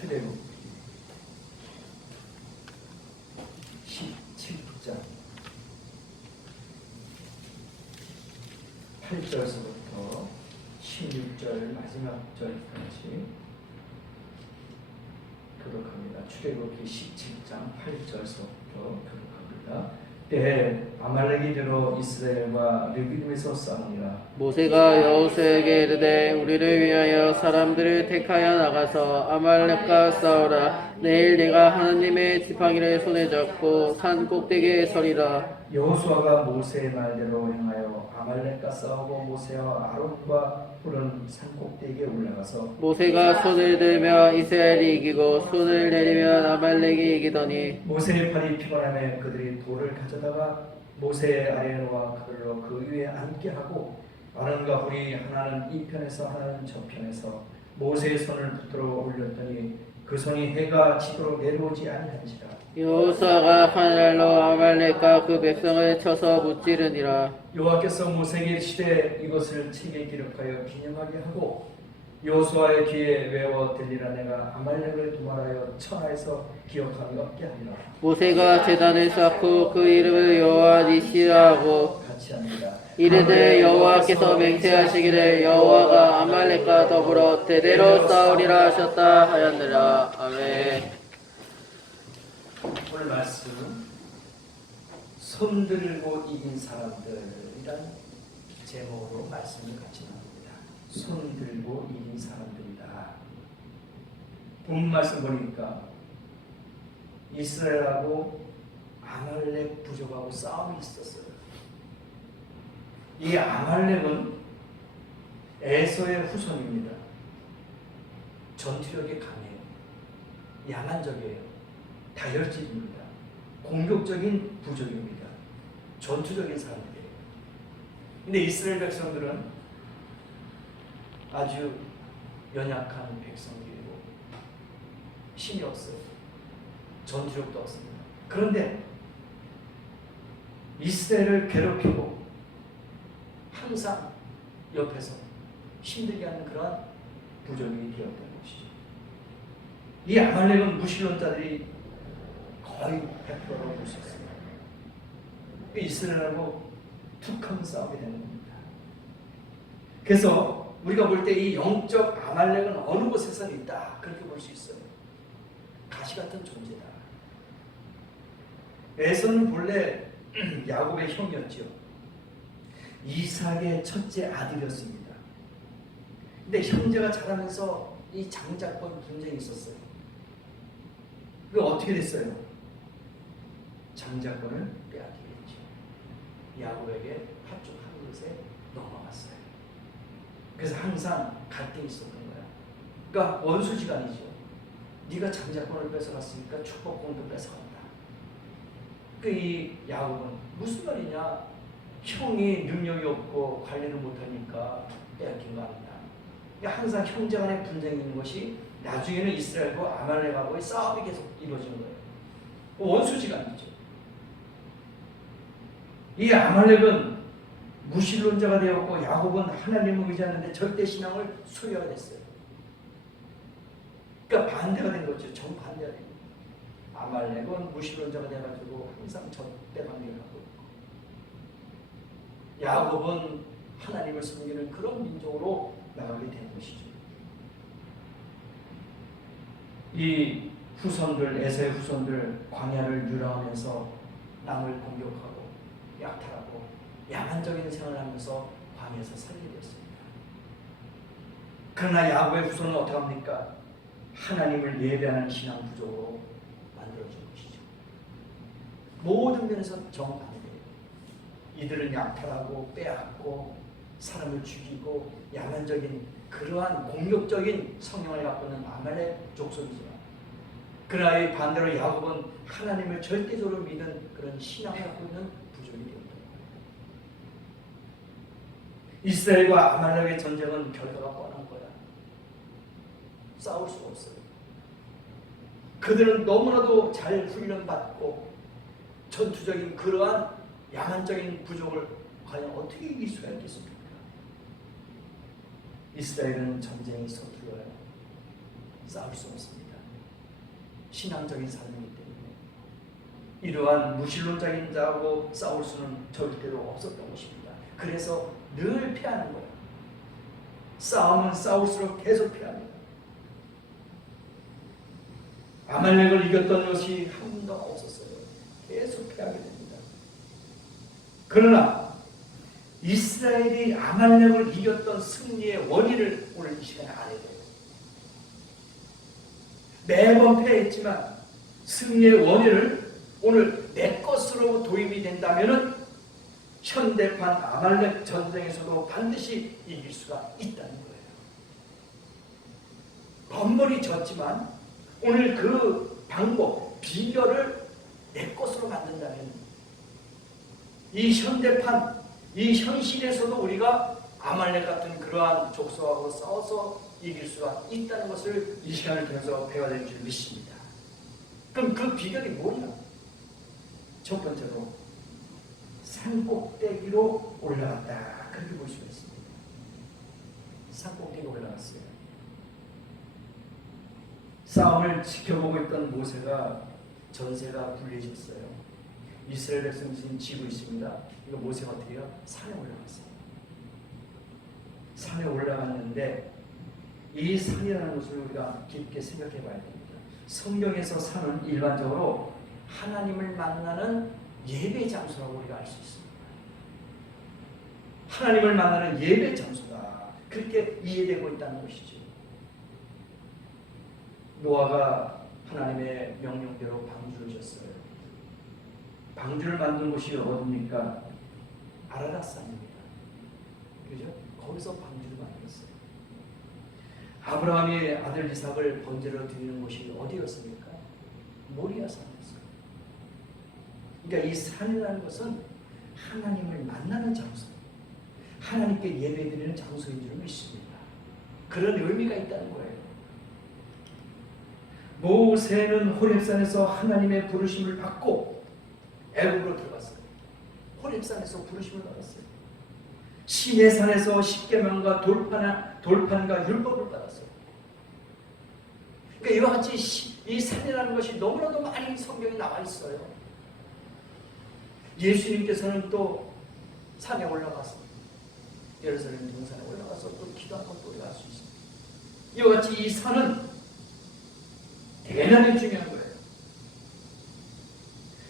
출애굽 17장 8절서부터 16절 마지막 절까지 교독합니다. 출애굽기 17장 8절서부터 교독합니다. 때에 아말렉이 들어 이스라엘과 르비딤에서 싸우니라. 모세가 여호수아에게 이르되 우리를 위하여 사람들을 택하여 나가서 아말렉과 싸우라. 내일 내가 하나님의 지팡이를 손에 잡고 산 꼭대기에 서리라. 여호수아가 모세의 말대로 행하여 아말렉과 싸우고 모세와 아론과 훌은 산 꼭대기에 올라가서 모세가 손을 들며 이스라엘이 이기고 손을 내리면 아말렉이 이기더니 모세의 팔이 피곤하며 그들이 돌을 가져다가 모세의 아래에 놓아 그들로 그 위에 앉게 하고 아론과 훌이 하나는 이 편에서 하나는 저 편에서 모세의 손을 붙들어 올렸더니 그 손이 해가 지도록 내려오지 아니한지라. 여호수아가 하늘로 아말렉과 그 백성을 쳐서 무찌르니라. 여호와께서 모세에게 이르시되 이것을 책에 기록하여 기념하게 하고 여호수아의 귀에 외워 들리라. 내가 아말렉을 도말하여 천하에서 기억함이 없게 하리라. 모세가 제단을 쌓고 그 이름을 여호와 니시라 하고 같이 합니다. 이르되 여호와께서 맹세하시기를 여호와가 아말렉과 더불어 대대로 싸우리라 하셨다 하였느라. 아멘. 오늘 말씀 손들고 이긴 사람들이란 제목으로 말씀을 같이 나눕니다. 손들고 이긴 사람들이다. 본 말씀 보니까 이스라엘하고 아말렉 부족하고 싸움이 있었어요. 이 아말렉은 에서의 후손입니다. 전투력이 강해요. 야만적이에요. 다혈질입니다. 공격적인 부족입니다. 전투적인 사람들이에요. 근데 이스라엘 백성들은 아주 연약한 백성들이고 힘이 없어요. 전투력도 없습니다. 그런데 이스라엘을 괴롭히고 항상 옆에서 힘들게 하는 그러한 부족이 되었던 것이죠. 이 아말렉은 무신론자들이 거의 100%라고 볼 수 있습니다. 이스라엘하고 툭하면 싸우게 되는 겁니다. 그래서 우리가 볼 때 이 영적 아말렉은 어느 곳에서는 있다 그렇게 볼 수 있어요. 가시같은 존재다. 에서는 본래 야곱의 형이었죠. 이삭의 첫째 아들이었습니다. 근데 형제가 자라면서 이 장자권 분쟁이 있었어요. 그게 어떻게 됐어요? 장자권을 빼앗기게 됐죠. 야곱에게 한쪽 한 곳에 넘어갔어요. 그래서 항상 갈등이 있었던 거야. 그러니까 원수지간이죠. 네가 장자권을 뺏어갔으니까 축복권도 뺏어간다. 이 야곱은 무슨 말이냐? 형이 능력이 없고 관리를 못하니까 빼앗긴 거 아니냐. 그러니까 항상 형제 간의 분쟁이 있는 것이 나중에는 이스라엘과 아말렉하고의 싸움이 계속 이루어지는 거예요. 원수지간이죠. 이 아말렉은 무신론자가 되었고 야곱은 하나님을 의지하는데 절대 신앙을 소유하게 됐어요. 그러니까 반대가 된 거죠. 정반대가 된 거예요. 아말렉은 무신론자가 돼가지고 항상 적대관계를 하고 야곱은 하나님을 섬기는 그런 민족으로 나가게 된 것이죠. 이 후손들, 에서의 후손들 광야를 유랑하면서 남을 공격하고 약탈하고 야만적인 생활을 하면서 광야에서 살게 되었습니다. 그러나 야곱의 후손은 어떻게 합니까? 하나님을 예배하는 신앙 부족으로 만들어진 것이죠. 모든 면에서 정반대예요. 이들은 약탈하고 빼앗고 사람을 죽이고 야만적인 그러한 공격적인 성향을 갖고 있는 아말렉 족속이지만 그러나 이 반대로 야곱은 하나님을 절대적으로 믿는 그런 신앙을 갖고 있는 부족이 되었다. 이스라엘과 아말렉의 전쟁은 결과가 뻔한 거야. 싸울 수가 없어요. 그들은 너무나도 잘 훈련받고 전투적인 그러한 야만적인 부족을 과연 어떻게 이길 수가 있겠습니까? 이스라엘은 전쟁이 서툴러요. 싸울 수 없습니다. 신앙적인 삶이기 때문에 이러한 무신론적인 자하고 싸울 수는 절대로 없었던 것입니다. 그래서 늘 피하는 거예요. 싸움은 싸울수록 계속 피합니다. 아말렉을 이겼던 것이 한 번도 없었어요. 계속 피하게 됩니다. 그러나 이스라엘이 아말렉을 이겼던 승리의 원인을 오늘 이 시간에 알아야 돼요. 매번 패했지만 승리의 원인을 오늘 내 것으로 도입이 된다면 현대판 아말렉 전쟁에서도 반드시 이길 수가 있다는 거예요. 번번이 졌지만 오늘 그 방법, 비결을 내 것으로 만든다면 이 현대판, 이 현실에서도 우리가 아말렉 같은 그러한 족속하고 싸워서 이길 수가 있다는 것을 이 시간을 통해서 배워야 될 줄 믿습니다. 그럼 그 비결이 뭐냐? 첫 번째로 산꼭대기로 올라갔다. 그렇게 볼 수가 있습니다. 산꼭대기로 올라갔어요. 싸움을 지켜보고 있던 모세가 전세가 불리해졌어요. 이스라엘 백성 지금 지고 있습니다. 이거 모세가 어떻게 해요? 산에 올라갔어요. 산에 올라갔는데 이 산이라는 것을 우리가 깊게 생각해 봐야 됩니다. 성경에서 산은 일반적으로 하나님을 만나는 예배 장소라고 우리가 알 수 있습니다. 하나님을 만나는 예배 장소다. 그렇게 이해되고 있다는 것이죠. 노아가 하나님의 명령대로 방주를 졌어요. 방주를 만든 곳이 어디입니까? 아라랏산입니다. 그죠? 거기서 방주를 만들었어요. 아브라함이 아들 이삭을 번제로 드리는 곳이 어디였습니까? 모리아산이었어요. 그러니까 이 산이라는 것은 하나님을 만나는 장소, 하나님께 예배드리는 장소인 줄 믿습니다. 그런 의미가 있다는 거예요. 모세는 호렙산에서 하나님의 부르심을 받고 애굽으로 들어갔어요. 호렙산에서 부르심을 받았어요. 시내산에서 십계명과 돌판과 율법을 받았어요. 그러니까 이와 같이 이 산이라는 것이 너무나도 많이 성경에 나와 있어요. 예수님께서는 또 산에 올라가서 예루살렘 동산에 올라가서 또 기도한 것도 우리가 알 수 있습니다. 이와 같이 이 산은 대단히 중요한 거예요.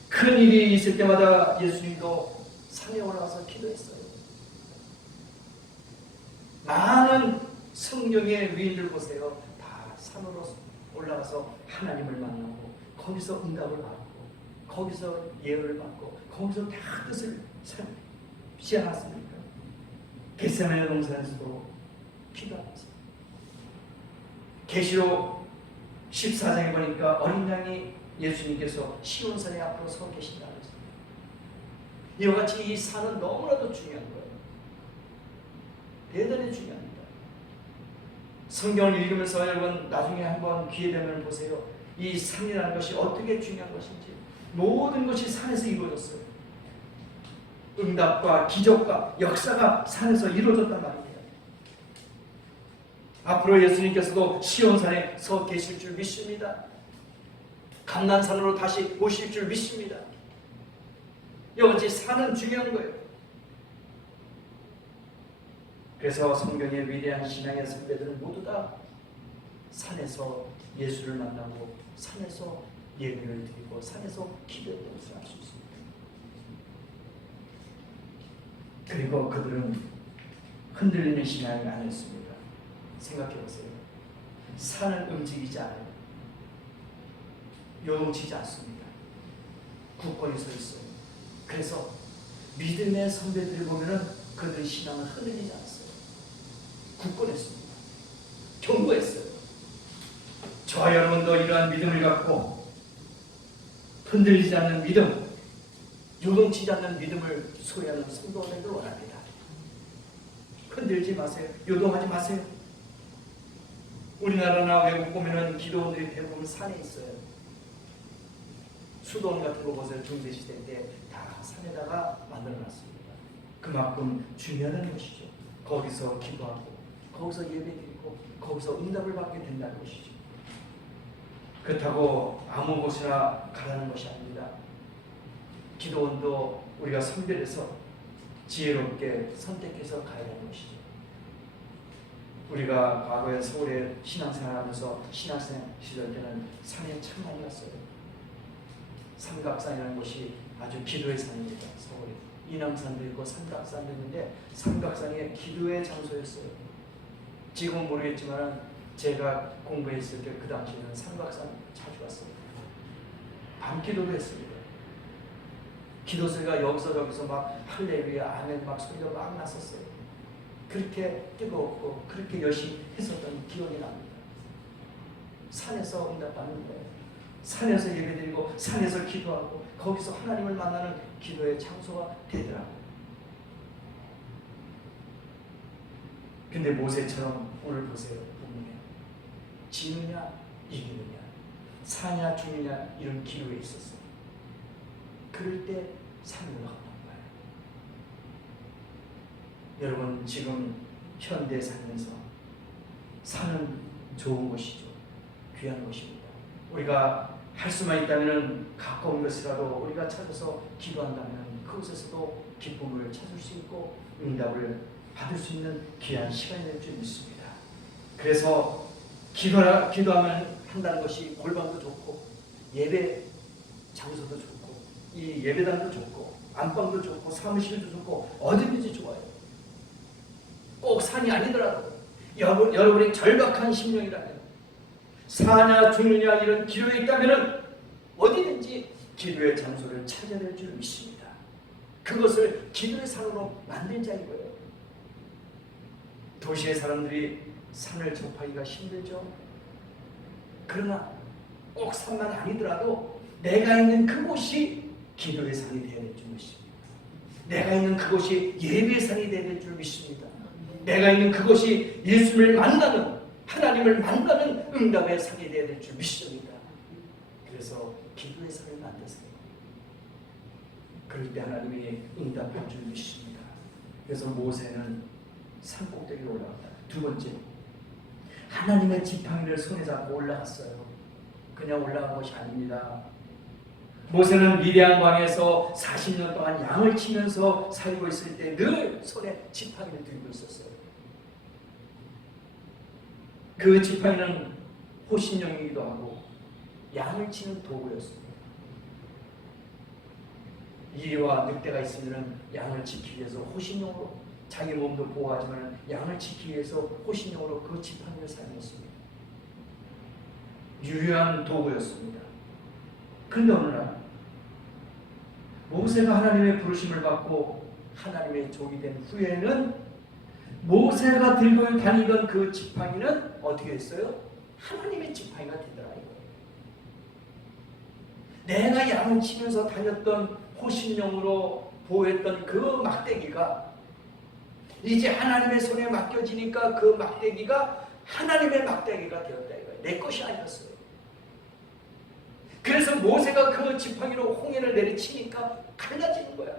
큰 일이 있을 때마다 예수님도 산에 올라가서 기도했어요. 많은 성경의 위인들 보세요. 다 산으로 올라가서 하나님을 만나고 거기서 응답을 받고 거기서 예언을 받고 거기서 다 뜻을 시지 않았습니까? 겟세마네 동산에서도 기도하면서 계시록 14장에 보니까 어린 양이 예수님께서 시온산에 앞으로 서 계신다고 했습니다. 이와 같이 이 산은 너무나도 중요한 거예요. 대단히 중요합니다. 성경을 읽으면서 여러분 나중에 한번 기회 되면 보세요. 이 산이라는 것이 어떻게 중요한 것인지. 모든 것이 산에서 이루어졌어요. 응답과 기적과 역사가 산에서 이루어졌단 말입니다. 앞으로 예수님께서도 시온산에 서 계실 줄 믿습니다. 감난산으로 다시 오실 줄 믿습니다. 여기 산은 중요한 거예요. 그래서 성경의 위대한 신앙의 선배들은 모두 다 산에서 예수를 만나고 산에서 예배를 드리고 산에서 기도했던 것을 알 수 있습니다. 그리고 그들은 흔들리는 신앙이 아니었습니다. 생각해 보세요. 산은 움직이지 않아요. 요동치지 않습니다. 굳건히 서 있어요. 그래서 믿음의 선배들을 보면은 그들의 신앙은 흔들리지 않았어요. 굳건했습니다. 견고했어요. 저와 여러분도 이러한 믿음을 갖고 흔들리지 않는 믿음, 요동치지 않는 믿음을 소유하는 성도들을 원합니다. 흔들지 마세요. 요동하지 마세요. 우리나라나 외국 보면은 기도원들이 대부분 산에 있어요. 수도원 같은 거 보세요. 중세시대 때 다 산에다가 만들어놨습니다. 그만큼 중요한 것이죠. 거기서 기도하고 거기서 예배드리고 거기서 응답을 받게 된다는 것이죠. 그렇다고 아무 곳이나 가라는 것이 아닙니다. 기도원도 우리가 선별해서 지혜롭게 선택해서 가야 하는 것이죠. 우리가 과거에 서울에 신앙생활하면서 신학생 시절 때는 산에 참 많이 갔어요. 삼각산이라는 곳이 아주 기도의 산입니다. 서울에 인왕산도 있고 삼각산도 있는데 삼각산이 기도의 장소였어요. 지금은 모르겠지만 제가 공부했을 때 그 당시에는 삼각산 자주 갔어요. 밤기도도 했습니다. 기도 소리가 여기서 저기서 막 할렐루야 아멘 막 소리가 막 났었어요. 그렇게 뜨거웠고 그렇게 열심히 했었던 기억이 납니다. 산에서 응답받는 거예요. 산에서 예배드리고 산에서 기도하고 거기서 하나님을 만나는 기도의 장소가 되더라고요. 근데 모세처럼 오늘 보세요. 본문에 지느냐 이기느냐 사냐 죽느냐 이런 기로에 있었어요. 그럴 때 산을 올라갔단 말이에요. 여러분 지금 현대에 살면서 산은 좋은 곳이죠. 귀한 곳입니다. 우리가 할 수만 있다면 가까운 것이라도 우리가 찾아서 기도한다면 그곳에서도 기쁨을 찾을 수 있고 응답을 받을 수 있는 귀한 시간이 될 줄 믿습니다. 그래서 기도하면 한다는 것이 골방도 좋고 예배 장소도 좋고 이 예배당도 좋고 안방도 좋고 사무실도 좋고 어디든지 좋아요. 꼭 산이 아니더라도 여러분이 절박한 심령이라면 사냐 죽느냐 이런 기도에 있다면 어디든지 기도의 장소를 찾아야 될 줄 믿습니다. 그것을 기도의 산으로 만들자 이거예요. 도시의 사람들이 산을 접하기가 힘들죠. 그러나 꼭 산만 아니더라도 내가 있는 그곳이 기도의 산이 되어야 될 줄 믿습니다. 내가 있는 그곳이 예배의 산이 되어야 될 줄 믿습니다. 내가 있는 그곳이 예수를 만나는 하나님을 만나는 응답의 산이 되어야 될 줄 믿습니다. 그래서 기도의 산을 만드세요. 그럴 때 하나님이 응답할 줄 믿습니다. 그래서 모세는 산 꼭대기로 올라갔다. 두 번째, 하나님의 지팡이를 손에 잡고 올라갔어요. 그냥 올라간 것이 아닙니다. 모세는 미디안 광야에서 40년 동안 양을 치면서 살고 있을 때 늘 손에 지팡이를 들고 있었어요. 그 지팡이는 호신용이기도 하고 양을 치는 도구였습니다. 이리와 늑대가 있으면 양을 지키기 위해서 호신용으로 자기 몸도 보호하지만 양을 지키기 위해서 호신용으로 그 지팡이를 사용했습니다. 유효한 도구였습니다. 그런데 어느 날 모세가 하나님의 부르심을 받고 하나님의 종이 된 후에는 모세가 들고 다니던 그 지팡이는 어떻게 했어요? 하나님의 지팡이가 되더라 이거예요. 내가 양을 치면서 다녔던 호신용으로 보호했던 그 막대기가 이제 하나님의 손에 맡겨지니까 그 막대기가 하나님의 막대기가 되었다 이거예요. 내 것이 아니었어요. 그래서 모세가 그 지팡이로 홍해를 내리치니까 갈라지는 거야.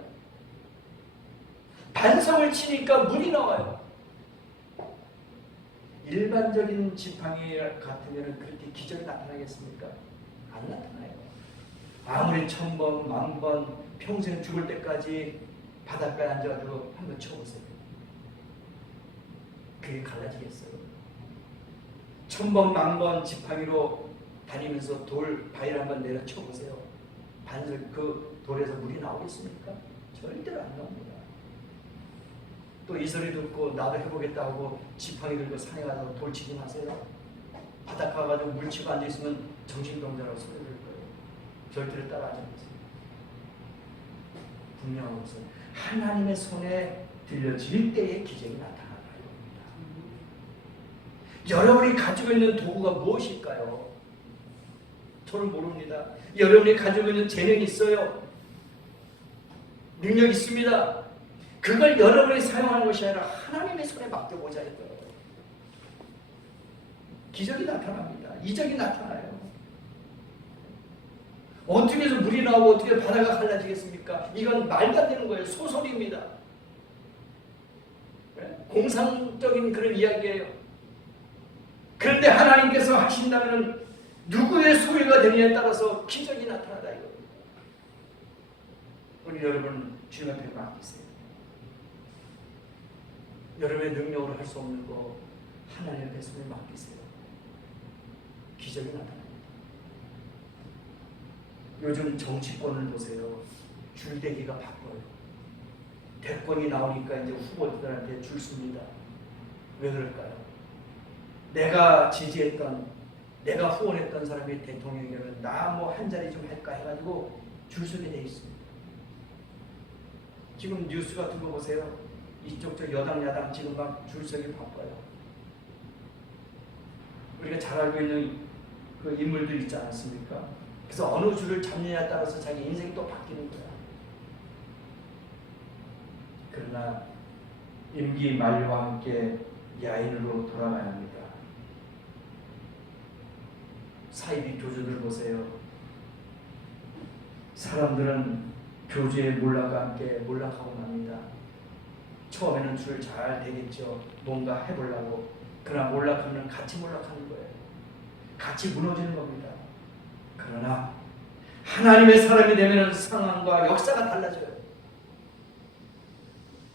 반성을 치니까 물이 나와요. 일반적인 지팡이 같으면 그렇게 기적이 나타나겠습니까? 안 나타나요. 아무리 1000번, 10,000번 평생 죽을 때까지 바닷가에 앉아가지고 한번 쳐보세요. 그게 갈라지겠어요? 1000번, 10,000번 지팡이로 다니면서 바위를 한번 내려 쳐보세요. 그 돌에서 물이 나오겠습니까? 절대로 안 나옵니다. 또 이 소리 듣고 나도 해보겠다 하고 지팡이 들고 산에 가서 돌치기 하세요. 바닷가 가지고 물 치고 앉아있으면 정신병자라고 소리 들 거예요. 절대로 따라하지 마세요. 분명한 것은 하나님의 손에 들려질 때의 기적이 나타나는 겁니다. 여러분이 가지고 있는 도구가 무엇일까요? 저는 모릅니다. 여러분이 가지고 있는 재능이 있어요. 능력이 있습니다. 그걸 여러분이 사용하는 것이 아니라 하나님의 손에 맡겨보자 이거예요. 기적이 나타납니다. 이적이 나타나요. 어떻게 해서 물이 나오고 어떻게 바다가 갈라지겠습니까? 이건 말도 안 되는 거예요. 소설입니다. 공상적인 그런 이야기예요. 그런데 하나님께서 하신다면 누구의 소유가 되느냐에 따라서 기적이 나타나다 이겁니다. 우리 여러분 주님 앞에 맡기세요. 여러분의 능력으로 할 수 없는 거 하나님 앞에 손을 맡기세요. 기적이 나타납니다. 요즘 정치권을 보세요. 줄대기가 바빠요. 대권이 나오니까 이제 후보들한테 줄 씁니다. 왜 그럴까요? 내가 지지했던, 내가 후원했던 사람이 대통령이면 나 뭐 한 자리 좀 할까 해가지고 줄 서게 돼 있습니다. 지금 뉴스 같은 거 보세요. 이쪽 저 여당 야당 지금 막 줄 서기 바빠요. 우리가 잘 알고 있는 그 인물들 있지 않습니까? 그래서 어느 줄을 잡느냐에 따라서 자기 인생이 또 바뀌는 거야. 그러나 임기 만료와 함께 야인으로 돌아가야 합니다. 사이비 교주들 보세요. 사람들은 교주의 몰락과 함께 몰락하고 납니다. 처음에는 줄 잘 되겠죠. 뭔가 해보려고. 그러나 몰락하면 같이 몰락하는 거예요. 같이 무너지는 겁니다. 그러나 하나님의 사람이 되면 상황과 역사가 달라져요.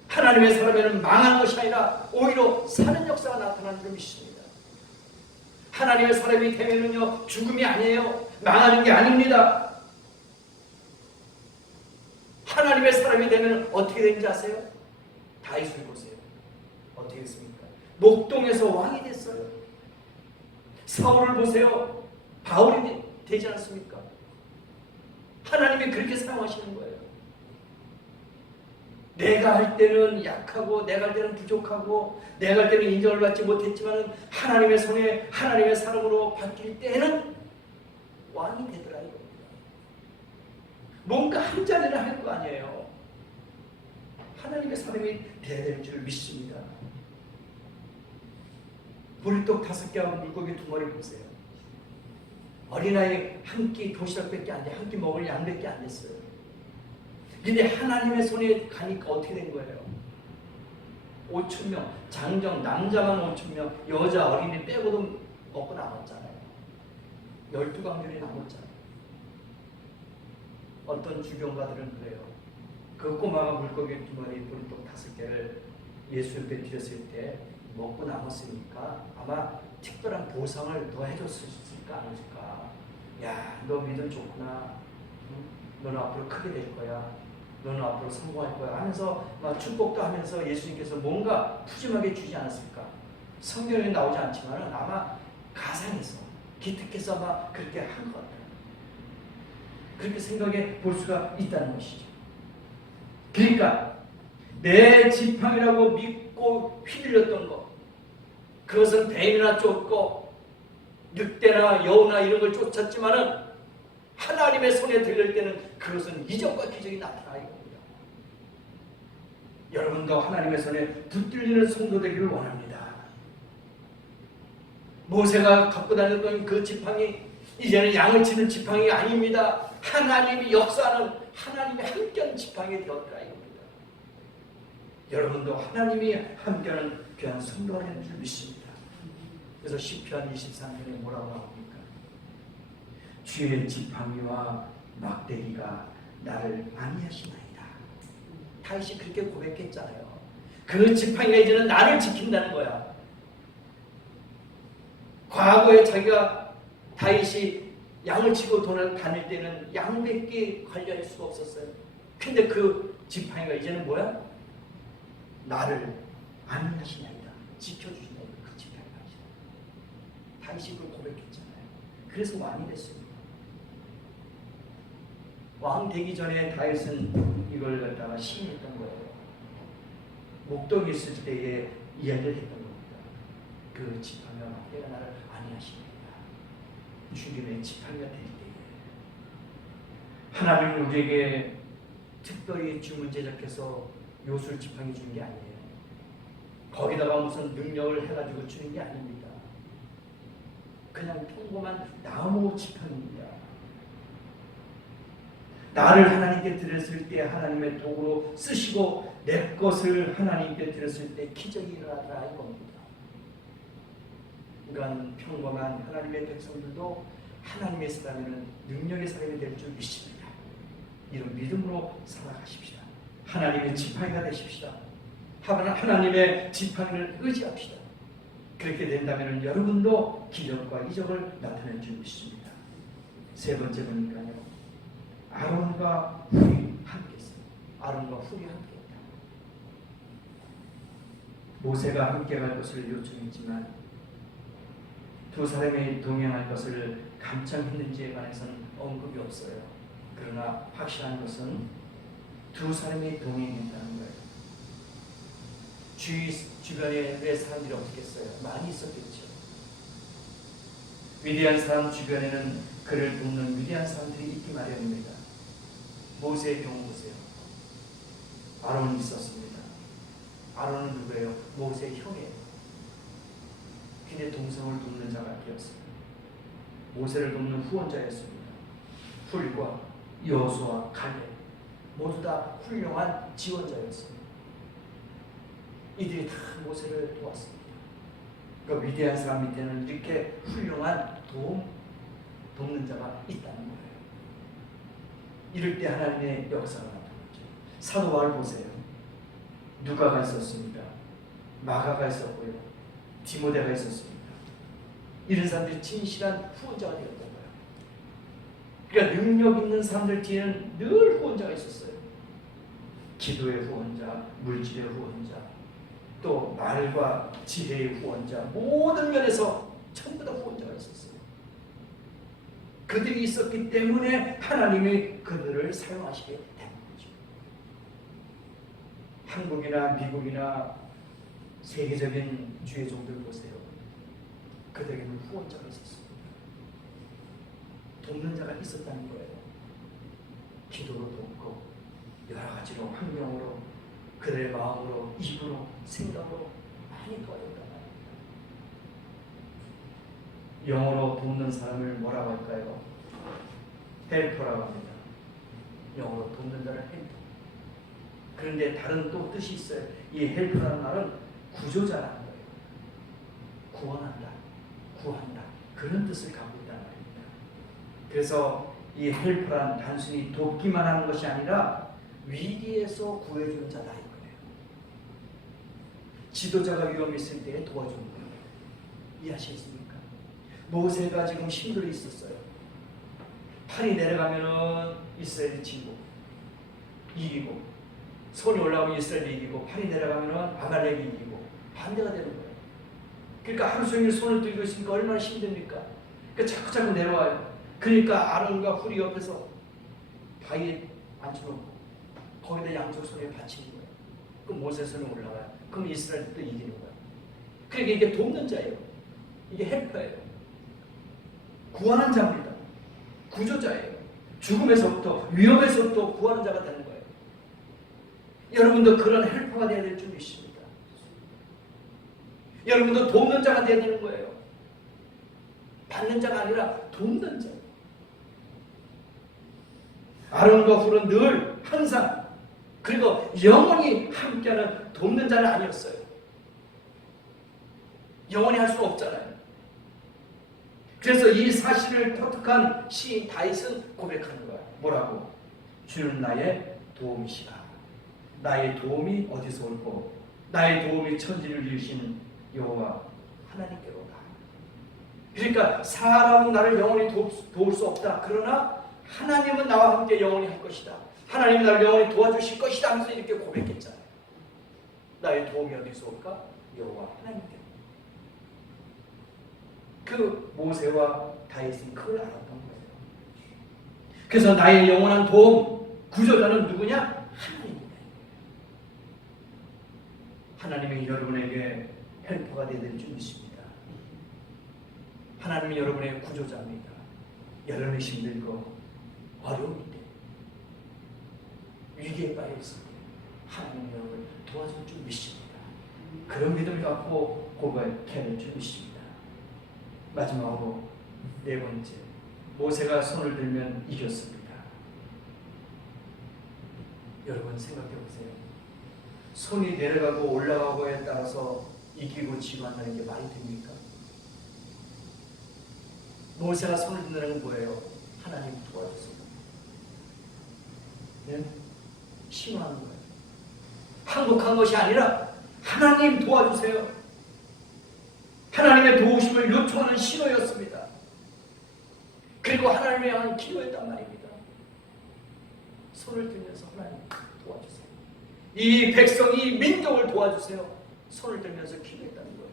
하나님의 사람에는 망하는 것이 아니라 오히려 사는 역사가 나타나는 줄 믿습니다. 하나님의 사람이 되면은요, 죽음이 아니에요. 망하는 게 아닙니다. 하나님의 사람이 되면 어떻게 되는지 아세요? 다윗을 보세요. 어떻게 됐습니까? 목동에서 왕이 됐어요. 사울을 보세요. 바울이 되지 않습니까? 하나님이 그렇게 사용하시는 거예요. 내가 할 때는 약하고 내가 할 때는 부족하고 내가 할 때는 인정을 받지 못했지만 하나님의 손에 하나님의 사람으로 바뀔 때는 왕이 되더라 이겁니다. 뭔가 한 자리를 할 거 아니에요. 하나님의 사람이 돼야 될 줄 믿습니다. 보리떡 5개하고 물고기 2마리 보세요. 어린아이 한 끼 도시락밖에 안 돼. 한 끼 먹을 양밖에 안 됐어요. 근데 하나님의 손에 가니까 어떻게 된 거예요? 5,000명, 장정, 남자만 5,000명, 여자 어린이 빼고도 먹고 남았잖아요. 12강들이 남았잖아요. 어떤 주경가들은 그래요. 그 꼬마가 물고기 2마리, 보리떡 5개를 예수 옆에 드렸을 때 먹고 남았으니까 아마 특별한 보상을 더 해줬을까 안 했을까. 야, 너 믿음 좋구나. 너는 앞으로 크게 될 거야. 너는 앞으로 성공할 거야 하면서 막 축복도 하면서 예수님께서 뭔가 푸짐하게 주지 않았을까. 성경에 나오지 않지만 아마 가상에서 기특해서 아마 그렇게 한 것 같아요. 그렇게 생각해 볼 수가 있다는 것이죠. 그러니까 내 지팡이라고 믿고 휘둘렸던 것, 그것은 뱀이나 쫓고 늑대나 여우나 이런 걸 쫓았지만은 하나님의 손에 들릴 때는 그것은 이적과 기적이 나타나는 겁니다. 여러분도 하나님의 손에 붙들리는 성도 되기를 원합니다. 모세가 갖고 다녔던 그 지팡이 이제는 양을 치는 지팡이 아닙니다. 하나님이 역사하는 하나님의 함께하는 지팡이 되었더라 이겁니다. 여러분도 하나님이 함께하는 귀한 성도가 되는 줄 믿습니다. 그래서 시편 23편에 뭐라고 나옵니까? 주의 지팡이와 막대기가 나를 안위하시나이다. 다윗이 그렇게 고백했잖아요. 그 지팡이가 이제는 나를 지킨다는 거야. 과거에 자기가 다윗이 양을 치고 다닐 때는 양밖에 관리할 수가 없었어요. 근데 그 지팡이가 이제는 뭐야? 나를 안위하시나이다. 지켜주시나이다. 그 지팡이가 이제 다윗이 그걸 고백했잖아요. 그래서 왕이 됐습니다. 왕 되기 전에 다윗은 이걸 갖다가 시인했던 거예요. 목동에 있을 때에 이야기를 했던 겁니다. 그 지팡이와 막대가 나를 안위하시나이다. 주님의 지팡이가 될 때에 하나님은 우리에게 특별히 주문 제작해서 요술 지팡이 주는 게 아니에요. 거기다가 무슨 능력을 해가지고 주는 게 아닙니다. 그냥 평범한 나무 지팡이입니다. 나를 하나님께 드렸을 때 하나님의 도구로 쓰시고 내 것을 하나님께 드렸을 때 기적이 일어나더라 이겁니다. 그러니까 평범한 하나님의 백성들도 하나님의 사람에는 능력의 사람이 될 줄 믿습니다. 이런 믿음으로 살아가십시다. 하나님의 지팡이가 되십시다. 하나님의 지팡이를 의지합시다. 그렇게 된다면 여러분도 기적과 이적을 나타낼 줄 믿습니다. 세 번째 보니까요, 아론과 훌이 함께 있어요. 아론과 훌이 함께 있다. 모세가 함께 갈 것을 요청했지만 두 사람이 동행할 것을 감청했는지에 관해서는 언급이 없어요. 그러나 확실한 것은 두 사람이 동행했다는 거예요. 주변에 왜 사람들이 없겠어요? 많이 있었겠죠. 위대한 사람 주변에는 그를 돕는 위대한 사람들이 있기 마련입니다. 모세의 경우 보세요. 아론이 있었습니다. 아론은 누구예요? 모세의 형이에요. 그의 동성을 돕는 자가 되었어요. 모세를 돕는 후원자였습니다. 훌과 여호수아, 갈렙 모두 다 훌륭한 지원자였습니다. 이들이 다 모세를 도왔습니다. 그 위대한 사람 밑에는 이렇게 훌륭한 돕는 자가 있다는 거예요. 이럴 때 하나님의 역사가 나타나죠. 사도 바울 보세요. 누가가 있었습니다. 마가가 있었고요. 디모데가 있었습니다. 이런 사람들이 진실한 후원자가 되었던 거예요. 그러니까 능력 있는 사람들 뒤에는 늘 후원자가 있었어요. 기도의 후원자, 물질의 후원자, 또 말과 지혜의 후원자, 모든 면에서 전부 다 후원자가 있었어요. 그들이 있었기 때문에 하나님이 그들을 사용하시게 된 거죠. 한국이나 미국이나 세계적인 주의종들 보세요. 그들에게는 후원자가 있었습니다. 돕는 자가 있었다는 거예요. 기도로 돕고 여러 가지로 환경으로 그들의 마음으로 입으로 생각으로 많이 도와줬단 말입니다. 영어로 돕는 사람을 뭐라고 할까요? 헬퍼라고 합니다. 영어로 돕는 자를 헬퍼. 그런데 다른 또 뜻이 있어요. 이 헬퍼라는 말은 구조자라는 거예요. 구원한다, 구한다, 그런 뜻을 갖고 있다는 말입니다. 그래서 이 헬퍼란 단순히 돕기만 하는 것이 아니라 위기에서 구해주는 자다 이거예요. 지도자가 위험이 있을 때 도와주는 거예요. 이해하시겠습니까? 모세가 지금 힘들어 있었어요. 팔이 내려가면은 이스라엘이 지고 이기고, 손이 올라오면 이스라엘이 이기고, 팔이 내려가면은 아말렉이 이기고, 반대가 되는 거예요. 그러니까 하루 종일 손을 들고 있으니까 얼마나 힘듭니까? 그러니까 자꾸 내려와요. 그러니까 아론과 훌이 옆에서 바위에 앉혀놓고 거기다 양쪽 손에 받치는 거예요. 그럼 모세 손이 올라가요. 그럼 이스라엘이 또 이기는 거예요. 그러니까 이게 돕는 자예요. 이게 헬퍼예요. 구하는 자입니다. 구조자예요. 죽음에서부터, 위험에서부터 구하는 자가 되는 거예요. 여러분도 그런 헬퍼가 되어야 될 줄 믿습니다. 여러분도 돕는 자가 되어야 되는 거예요. 받는 자가 아니라 돕는 자. 아론과 훌은 늘 항상, 그리고 영원히 함께하는 돕는 자는 아니었어요. 영원히 할 수는 없잖아요. 그래서 이 사실을 터득한 시인 다윗은 고백하는 거야. 뭐라고? 주는 나의 도움이시라. 나의 도움이 어디서 올고 나의 도움이 천지를 이으신 여호와 하나님께로다. 그러니까 사람은 나를 영원히 도울 수 없다. 그러나 하나님은 나와 함께 영원히 할 것이다. 하나님은 나를 영원히 도와주실 것이다 하면서 이렇게 고백했잖아요. 나의 도움이 어디서 올까? 여호와 하나님께. 그 모세와 다윗은 그걸 알았던 거예요. 그래서 나의 영원한 도움, 구조자는 누구냐? 하나님입니다. 하나님이 여러분에게 헬퍼가 되어야 될 줄 믿습니다. 하나님이 여러분의 구조자입니다. 여러분이 힘들고 어려울 때, 위기에 빠졌을 때 하나님이 여러분을 도와줄 줄 믿습니다. 그런 믿음을 갖고 고백해야 될 줄 믿습니다. 마지막으로 네 번째, 모세가 손을 들면 이겼습니다. 여러분 생각해 보세요. 손이 내려가고 올라가고에 따라서 이기고 지고 한다는 게 말이 됩니까? 모세가 손을 든다는 건 뭐예요? 하나님 도와주세요. 네? 신호하는 거예요. 항복한 것이 아니라 하나님 도와주세요. 하나님의 도우심을 요청하는 신호였습니다. 그리고 하나님을 향한 기도였단 말입니다. 손을 들면서 하나님 도와주세요. 이 백성이 민족을 도와주세요. 손을 들면서 기도했다는 거예요.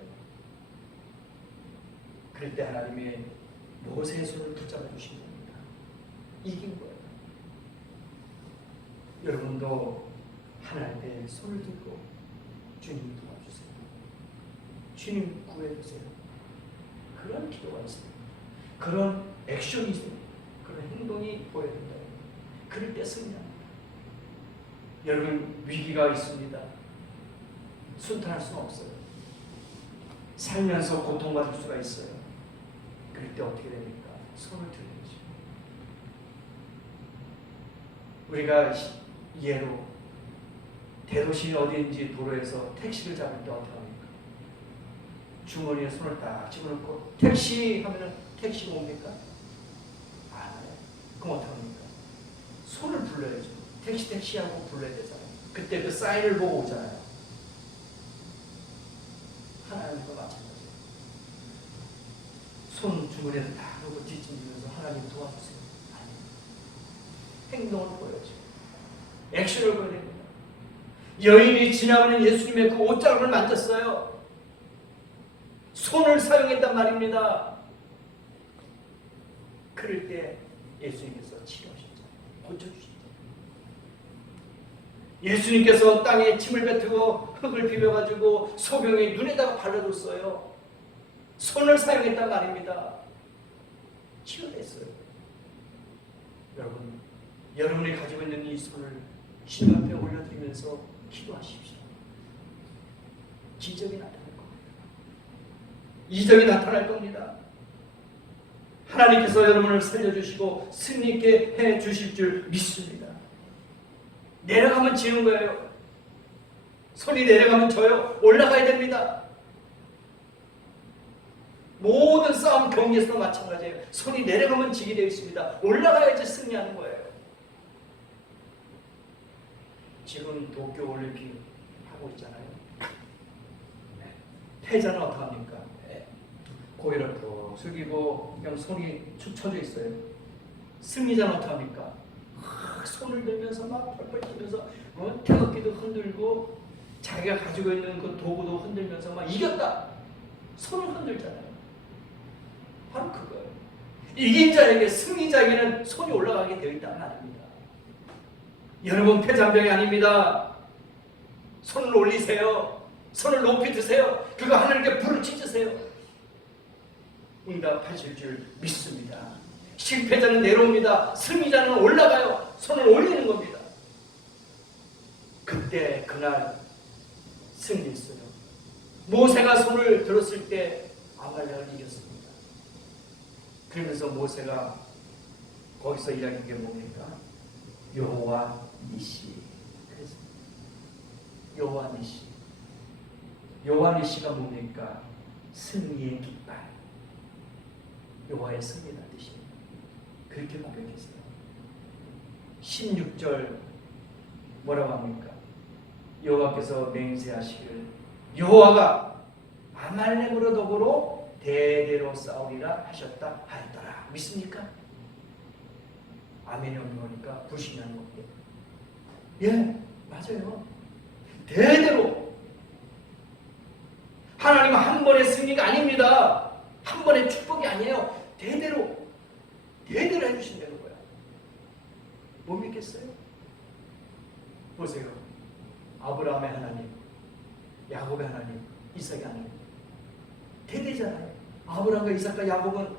그럴 때 하나님이 모세의 손을 붙잡아 주신 겁니다. 이긴 거예요. 여러분도 하나님의 손을 들고 주님 도와주세요. 주님 구해주세요. 그런 기도가 있어요. 그런 액션이 있어요. 그런 행동이 보여야 된다. 그럴 때 승리합니다. 여러분, 위기가 있습니다. 순탄할 수는 없어요. 살면서 고통받을 수가 있어요. 그럴 때 어떻게 됩니까? 손을 들어야죠. 우리가 예로 대도시 어디인지 도로에서 택시를 잡을 때 어떻게 합니까? 주머니에 손을 딱 집어넣고 택시 하면은 택시가 옵니까? 안 와요. 그럼 어떻게 합니까? 손을 불러야죠. 택시 하고 불러야 되잖아요. 그때 그 사인을 보고 오잖아요. 하나님과 마찬가지예요. 손 주머니에 딱 하고 뒤집으면서 하나님 도와주세요. 아니, 행동을 보여야죠. 액션을 보여야 됩니다. 여인이 지나가는 예수님의 그 옷자락을 만졌어요. 손을 사용했단 말입니다. 그럴 때 예수님께서 치료하셨잖아요. 고쳐주셨잖아요. 예수님께서 땅에 침을 뱉고 흙을 비벼가지고 소경의 눈에다가 발라줬어요. 손을 사용했단 말입니다. 치료됐어요. 여러분, 여러분이 가지고 있는 이 손을 주님 앞에 올려드리면서 기도하십시오. 기적이 나타날 겁니다. 이적이 나타날 겁니다. 하나님께서 여러분을 살려주시고 승리있게 해주실 줄 믿습니다. 내려가면 지는 거예요. 손이 내려가면 져요. 올라가야 됩니다. 모든 싸움 경기에서도 마찬가지예요. 손이 내려가면 지게 되어 있습니다. 올라가야지 승리하는 거예요. 지금 도쿄올림픽 하고 있잖아요. 패자는 어떡합니까? 고개를 푹 숙이고 그냥 손이 축 처져 있어요. 승리자는 어떡합니까? 손을 들면서 막 펄펄 뛰면서 태극기도 흔들고 자기가 가지고 있는 그 도구도 흔들면서 막 이겼다. 손을 흔들잖아요. 바로 그거예요. 이긴 자에게, 승리자에게는 손이 올라가게 되어 있다는 말입니다. 여러분, 패잔병이 아닙니다. 손을 올리세요. 손을 높이 드세요. 그거 하나님께 불을 찢으세요. 응답하실 줄 믿습니다. 실패자는 내려옵니다. 승리자는 올라가요. 손을 올리는 겁니다. 그때 그날 승리했어요. 모세가 손을 들었을 때 아말렉을 이겼습니다. 그러면서 모세가 거기서 이야기한 게 뭡니까? 여호와 니시. 여호와 니시. 여호와 니시가 뭡니까? 승리의 깃발. 여호와의 승리라는 뜻입니다. 그렇게 고백했어요. 16절 뭐라고 합니까? 여호와께서 맹세하시기를 여호와가 아말렉으로 더불어 대대로 싸우리라 하셨다 하였더라. 믿습니까? 아멘이 없는 거니까 불신하는 겁니다. 예, 맞아요. 대대로. 하나님은 한 번의 승리가 아닙니다. 한 번의 축복이 아니에요. 대대로 해주신다는 거야. 못 믿겠어요? 보세요. 아브라함의 하나님, 야곱의 하나님, 이삭의 하나님. 대대잖아요. 아브라함과 이삭과 야곱은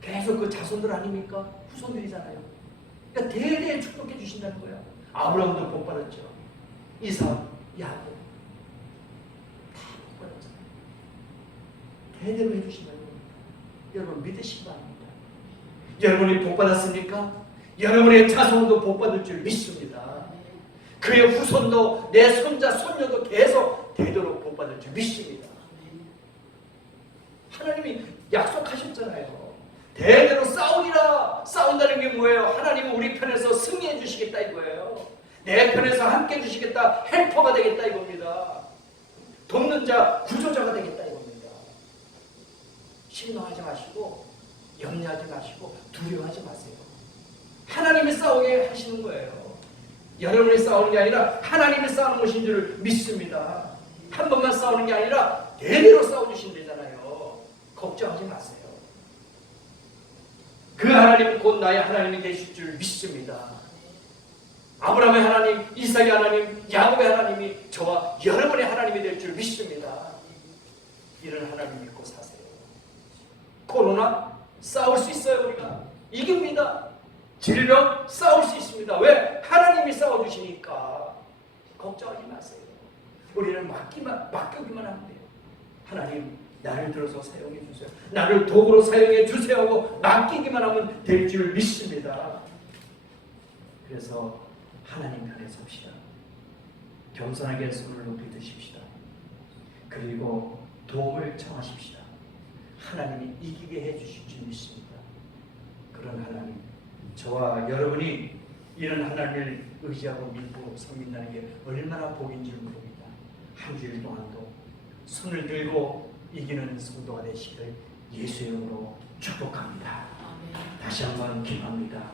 계속 그 자손들 아닙니까? 후손들이잖아요. 그러니까 대대에 축복해 주신다는 거야. 아브라함도 복 받았죠. 이삭, 야곱 다 복 받았잖아요. 대대로 해주신다는 겁니다. 여러분 믿으시기 바랍니다. 여러분이 복 받았습니까? 여러분의 자손도 복 받을 줄 믿습니다. 그의 후손도 내 손자, 손녀도 계속 되도록 복 받을 줄 믿습니다. 하나님이 약속하셨잖아요. 대대로 싸우리라. 싸운다는 게 뭐예요? 하나님은 우리 편에서 승리해 주시겠다 이거예요. 내 편에서 함께 해 주시겠다. 헬퍼가 되겠다 이겁니다. 돕는 자, 구조자가 되겠다 이겁니다. 신동하지 마시고 염려하지 마시고 두려워하지 마세요. 하나님이 싸우게 하시는 거예요. 여러분이 싸우는 게 아니라 하나님이 싸우는 것인 줄 믿습니다. 한 번만 싸우는 게 아니라 대대로 싸워주신다잖아요. 걱정하지 마세요. 그 하나님은 곧 나의 하나님이 되실 줄 믿습니다. 아브라함의 하나님, 이삭의 하나님, 야곱의 하나님이 저와 여러분의 하나님이 될 줄 믿습니다. 이런 하나님 믿고 사세요. 코로나 싸울 수 있어요. 우리가 이깁니다. 질병 싸울 수 있습니다. 왜? 하나님이 싸워주시니까 걱정하지 마세요. 우리는 맡기기만 하면 돼요. 하나님 나를 들어서 사용해 주세요. 나를 도구로 사용해 주세요 하고 맡기기만 하면 될 줄 믿습니다. 그래서 하나님 편에 섭시다. 겸손하게 손을 높이 드십시다. 그리고 도움을 청하십시다. 하나님이 이기게 해주실 줄 믿습니다. 그런 하나님, 저와 여러분이 이런 하나님을 의지하고 믿고 섬긴다는 게 얼마나 복인 줄 모릅니다. 한 주일 동안도 손을 들고 이기는 성도가 되시길 예수의 이름으로 축복합니다. 다시 한번 기도합니다.